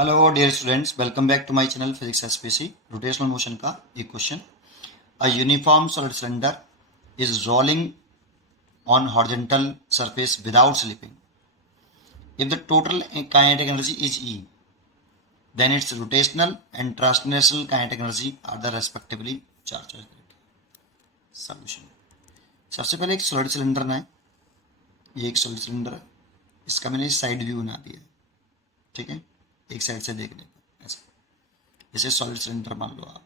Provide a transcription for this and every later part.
Hello dear students, welcome back to my channel physics SPC. Rotational motion का एक question. A uniform solid cylinder is rolling on horizontal surface without slipping. If the total kinetic energy is E, then its rotational and translational kinetic energy are the respectively charge. Solution. सबसे पहले एक solid cylinder है, ये एक solid cylinder है, इसका मैंने side view बना दिया। ठीक है, एक साइड से देखने का ऐसे, इसे सॉलिड सिलेंडर मान लो आप।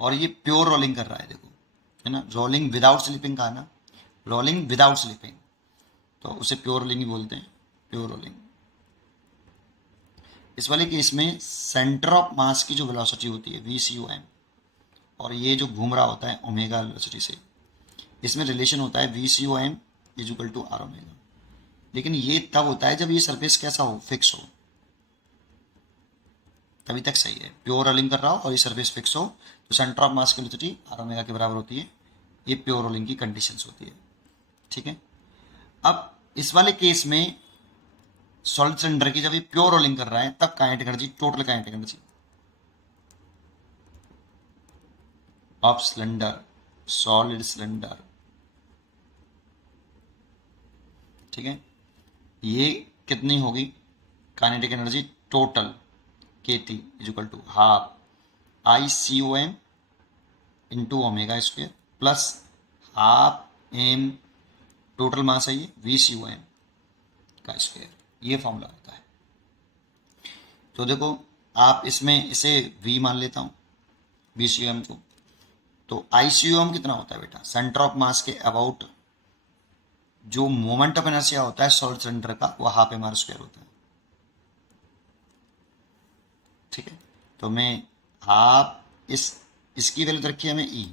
और ये प्योर रोलिंग कर रहा है, देखो, है ना। रोलिंग विदाउट स्लिपिंग का है ना, रोलिंग विदाउट स्लिपिंग, तो उसे प्योर रोलिंग ही बोलते हैं, प्योर रोलिंग। इस वाले केस में सेंटर ऑफ मास की जो वेलोसिटी होती है VCOM, और ये जो घूम रहा होता है ओमेगा वेलोसिटी से, इसमें रिलेशन होता है VCOM is equal to R omega. लेकिन ये तब होता है जब ये सरफेस कैसा हो, फिक्स हो, तभी तक सही है। प्योर रोलिंग कर रहा हो और ये सरफेस फिक्स हो तो सेंटर ऑफ मास की वेलोसिटी R ओमेगा के बराबर होती है। ये प्योर रोलिंग की कंडीशंस होती है। ठीक है, अब इस वाले केस में सॉलिड सिलेंडर की जब ये प्योर रोलिंग कर रहा है तब kinetic energy, total kinetic energy of cylinder, solid cylinder, ठीक है, ये कितनी होगी? Kinetic energy total KT is equal to half ICOM into omega square plus half M total mass है ये VCOM का स्क्वायर। ये फॉर्मूला होता है। तो देखो, आप इसमें इसे V मान लेता हूँ, VCOM को। तो ICOM कितना होता है बेटा? सेंटर ऑफ मास के अबाउट जो मोमेंट ऑफ इनर्शिया होता है सॉलिड सिलेंडर का, वो हाफ M R स्क्वायर होता है। ठीक है, तो मैं हाफ इसकी वैल्यू रखी है हमें E,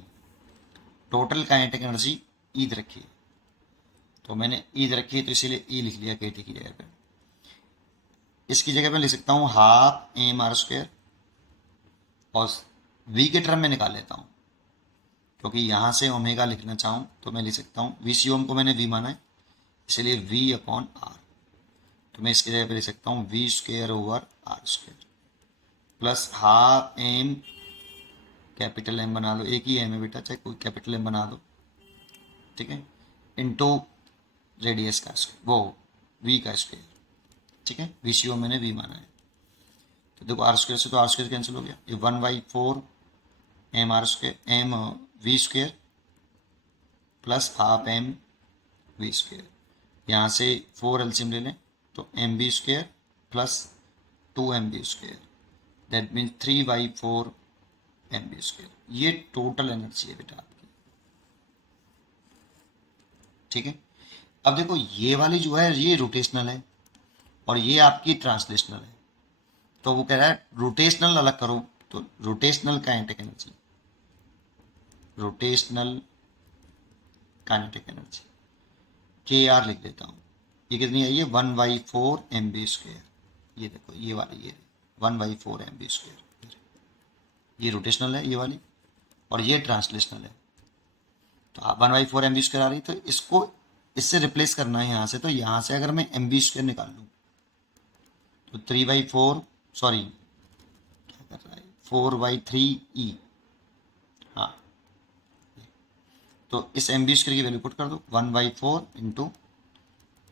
total kinetic energy E रखी है, तो मैंने E रखी है तो इसीलिए E लिख लिया KT की जगह पे। इसकी जगह पे लिख सकता हूँ हाफ M R स्क्वायर, और V के टर्म में निकाल लेता हूँ, क्योंकि यहाँ से ओमेगा लिखना चाहूँ तो मैं लिख सकता हूँ, VCOM को मैंने V माना है इसलिए V अपॉन R, तो मैं इसकी जगह पे लिख सकता हूँ V square over R square plus half M, capital M बना लो, एक ही M है बेटा, चाहे कोई कैपिटल M बना दो, ठीक है, इंटू रेडियस का स्क्वायर, वो V का स्क्वायर। ठीक है, VCOM मैंने V माना है, तो देखो R स्क्वायर से तो R स्क्वायर कैंसिल हो गया, ये 1/4 M R square M V square plus half M V square. यहाँ से 4 एलसीएम ले लें तो MV square plus 2MV square, that means 3/4 MV square. ये टोटल एनर्जी है बेटा आपकी। ठीक है, अब देखो ये वाली जो है ये रोटेशनल है और ये आपकी ट्रांसलेशनल है, तो वो कह रहा है रोटेशनल अलग करो, तो rotational kinetic energy, rotational kinetic energy KR लिख देता हूँ। ये कितनी है? ये 1/4 MV स्क्वायर। ये देखो ये वाली, ये 1/4 MV स्क्वायर, ये रोटेशनल है ये वाली, और ये ट्रांसलेशनल है। तो 1/4 MV स्क्वायर आ रही, तो इसको इससे रिप्लेस करना है यहाँ से, तो यहाँ से अगर मैं MV स्क्वायर निकाल लूँ तो 3/4, सॉरी क्या कर रहा है, 4/3E। हाँ, तो इस MV स्क्वायर की वैल्यू पुट कर दो, 1/4 इंटू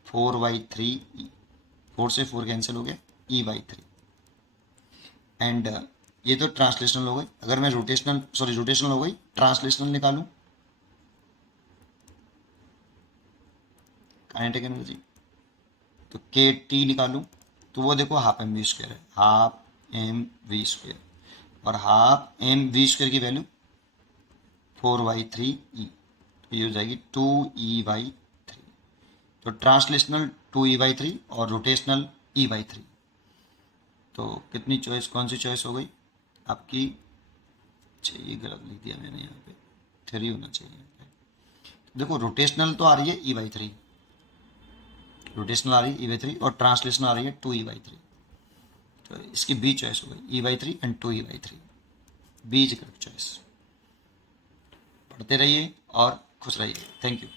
4/3E, 4 से 4 कैंसिल हो गया, E/3। एंड ये तो ट्रांसलेशनल हो गई। अगर मैं रोटेशनल हो गई, ट्रांसलेशनल निकालूं काइनेटिक एनर्जी, तो KT निकालूं तो वो देखो हाफ MV स्क्वायर है, हाफ MV स्क्वायर, और हाफ MV स्क्वायर की वैल्यू 4/3E, तो ये हो जाएगी 2E/3। तो ट्रांसलेशनल 2E/3 और रोटेशनल E/3। तो कितनी चॉइस, कौन सी चॉइस हो गई आपकी? अच्छा, ये गलत लिख दिया मैंने, यहाँ पे 3 होना चाहिए। देखो रोटेशनल तो आ रही है E/3, रोटेशनल आ रही है E/3 और ट्रांसलेशनल आ रही है 2E/3, तो इसकी बी चॉइस हो गई, E/3 and 2E/3, B is correct choice. पढ़ते रहिए और खुश रहिए। Thank you.